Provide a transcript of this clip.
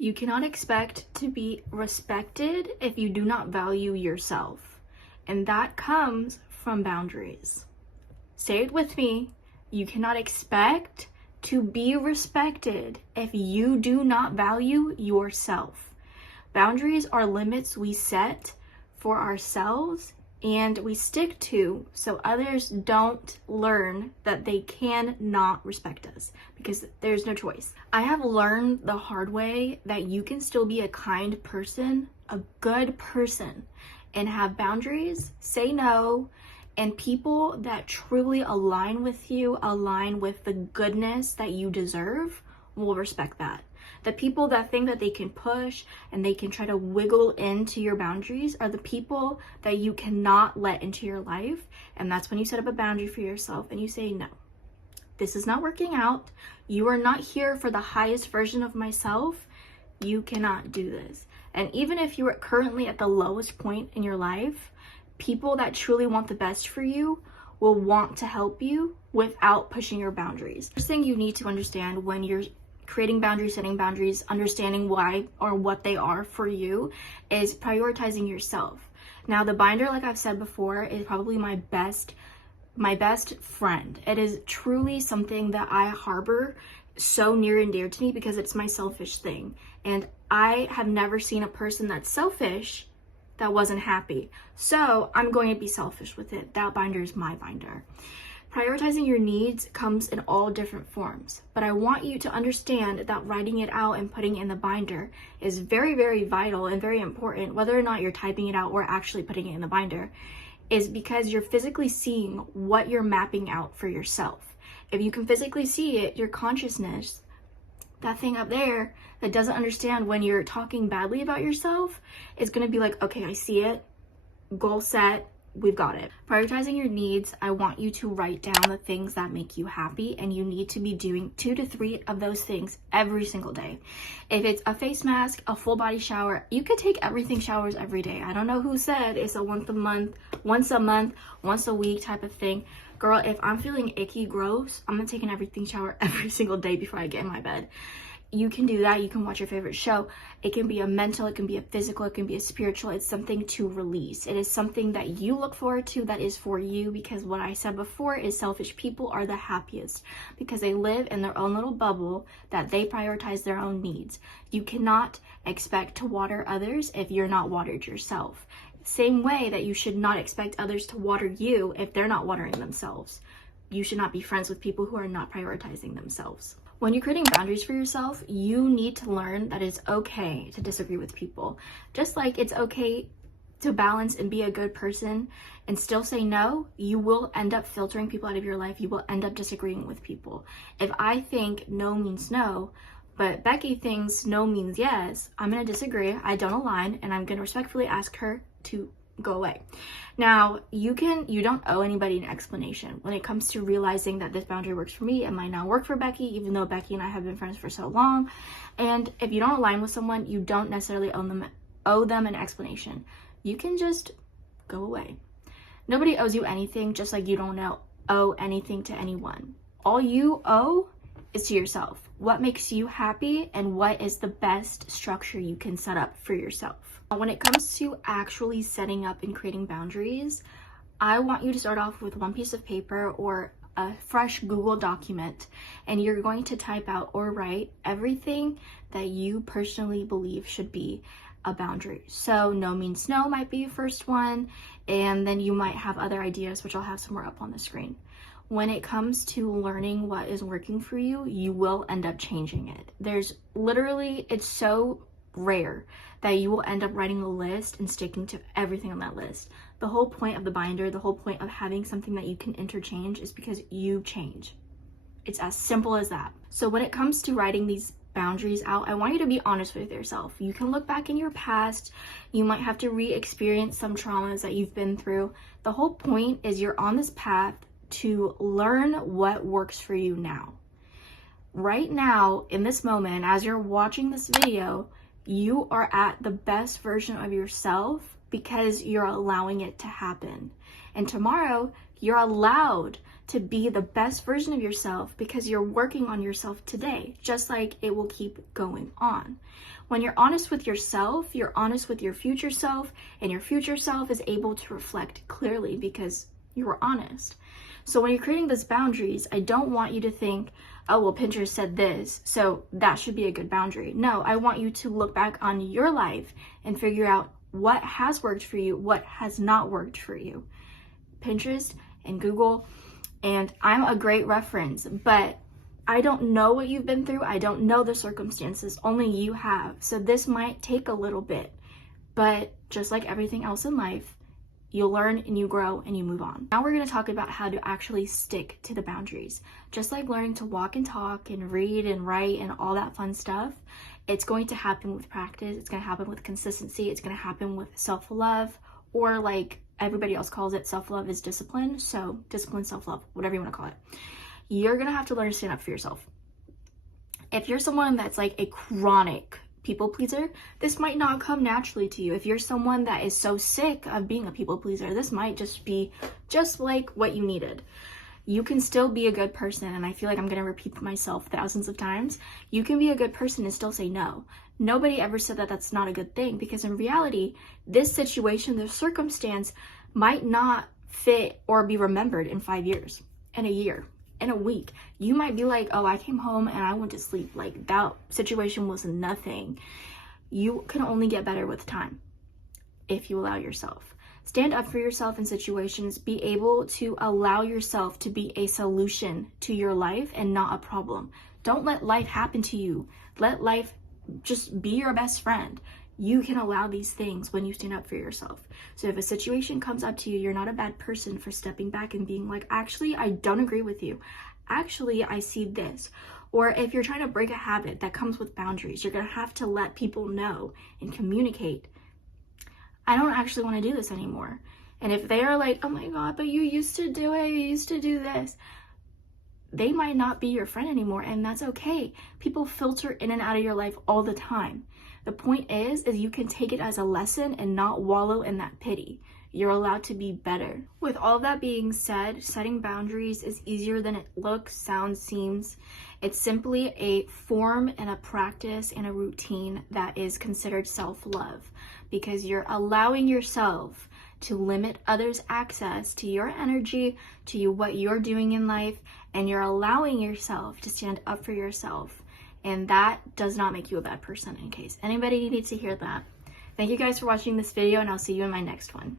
You cannot expect to be respected if you do not value yourself. And that comes from boundaries. Say it with me. You cannot expect to be respected if you do not value yourself. Boundaries are limits we set for ourselves and we stick to so others don't learn that they cannot respect us because there's no choice. I have learned the hard way that you can still be a kind person, a good person, and have boundaries, say no, and people that truly align with you, align with the goodness that you deserve, will respect that. The people that think that they can push and they can try to wiggle into your boundaries are the people that you cannot let into your life. And that's when you set up a boundary for yourself and you say, no, this is not working out. You are not here for the highest version of myself. You cannot do this. And even if you are currently at the lowest point in your life, people that truly want the best for you will want to help you without pushing your boundaries. First thing you need to understand when you're creating boundaries, setting boundaries, understanding why or what they are for you, is prioritizing yourself. Now, the binder, like I've said before, is probably my best friend. It is truly something that I harbor so near and dear to me because it's my selfish thing. And I have never seen a person that's selfish that wasn't happy. So I'm going to be selfish with it. That binder is my binder. Prioritizing your needs comes in all different forms, but I want you to understand that writing it out and putting it in the binder is very, very vital and very important, whether or not you're typing it out or actually putting it in the binder, is because you're physically seeing what you're mapping out for yourself. If you can physically see it, your consciousness, that thing up there that doesn't understand when you're talking badly about yourself, is going to be like, okay, I see it, goal set, we've got it. Prioritizing your needs, I want you to write down the things that make you happy, and you need to be doing 2 to 3 of those things every single day. If it's a face mask, a full body shower, you could take everything showers every day. I don't know who said it's a once a month, once a week type of thing. Girl, if I'm feeling icky, gross, I'm gonna take an everything shower every single day before I get in my bed. You can do that. You can watch your favorite show. It can be a mental, it can be a physical, it can be a spiritual. It's something to release. It is something that you look forward to that is for you, because what I said before is selfish people are the happiest because they live in their own little bubble that they prioritize their own needs. You cannot expect to water others if you're not watered yourself. Same way that you should not expect others to water you if they're not watering themselves. You should not be friends with people who are not prioritizing themselves. When you're creating boundaries for yourself, you need to learn that it's okay to disagree with people. Just like it's okay to balance and be a good person and still say no, you will end up filtering people out of your life. You will end up disagreeing with people. If I think no means no, but Becky thinks no means yes, I'm going to disagree. I don't align, and I'm going to respectfully ask her to go away. Now, you don't owe anybody an explanation when it comes to realizing that this boundary works for me. It might not work for Becky, even though Becky and I have been friends for so long. And if you don't align with someone, you don't necessarily owe them an explanation. You can just go away. Nobody owes you anything, just like you don't owe anything to anyone. All you owe is to yourself. What makes you happy and what is the best structure you can set up for yourself. When it comes to actually setting up and creating boundaries, I want you to start off with one piece of paper or a fresh Google document, and you're going to type out or write everything that you personally believe should be a boundary. So no means no might be your first one, and then you might have other ideas, which I'll have somewhere up on the screen. When it comes to learning what is working for you, you will end up changing it. It's so rare that you will end up writing a list and sticking to everything on that list. The whole point of the binder, the whole point of having something that you can interchange is because you change. It's as simple as that. So when it comes to writing these boundaries out, I want you to be honest with yourself. You can look back in your past. You might have to re-experience some traumas that you've been through. The whole point is you're on this path to learn what works for you now. Right now, in this moment, as you're watching this video, you are at the best version of yourself because you're allowing it to happen. And tomorrow, you're allowed to be the best version of yourself because you're working on yourself today, just like it will keep going on. When you're honest with yourself, you're honest with your future self, and your future self is able to reflect clearly because you were honest. So when you're creating those boundaries, I don't want you to think, oh, well, Pinterest said this, so that should be a good boundary. No, I want you to look back on your life and figure out what has worked for you, what has not worked for you. Pinterest and Google, and I'm a great reference, but I don't know what you've been through. I don't know the circumstances, only you have. So this might take a little bit, but just like everything else in life, you'll learn and you grow and you move on. Now we're going to talk about how to actually stick to the boundaries. Just like learning to walk and talk and read and write and all that fun stuff, it's going to happen with practice. It's going to happen with consistency. It's going to happen with self-love, or like everybody else calls it, self-love is discipline. So discipline, self-love, whatever you want to call it. You're going to have to learn to stand up for yourself. If you're someone that's like a chronic people pleaser, this might not come naturally to you. If you're someone that is so sick of being a people pleaser, this might just be just like what you needed. You can still be a good person, and I feel like I'm going to repeat myself thousands of times. You can be a good person and still say no. Nobody ever said that that's not a good thing, because in reality, this situation, this circumstance might not fit or be remembered in 5 years, in a year, in a week. You might be like, oh, I came home and I went to sleep. Like, that situation was nothing. You can only get better with time if you allow yourself. Stand up for yourself in situations. Be able to allow yourself to be a solution to your life and not a problem. Don't let life happen to you. Let life just be your best friend. You can allow these things when you stand up for yourself. So if a situation comes up to you, you're not a bad person for stepping back and being like, actually, I don't agree with you. Actually, I see this. Or if you're trying to break a habit that comes with boundaries, you're going to have to let people know and communicate. I don't actually want to do this anymore. And if they are like, oh my God, but you used to do it, you used to do this, they might not be your friend anymore, and that's okay. People filter in and out of your life all the time. The point is you can take it as a lesson and not wallow in that pity. You're allowed to be better. With all that being said, setting boundaries is easier than it looks, sounds, seems. It's simply a form and a practice and a routine that is considered self-love, because you're allowing yourself to limit others' access to your energy, to what you're doing in life, and you're allowing yourself to stand up for yourself. And that does not make you a bad person, in case anybody needs to hear that. Thank you guys for watching this video, and I'll see you in my next one.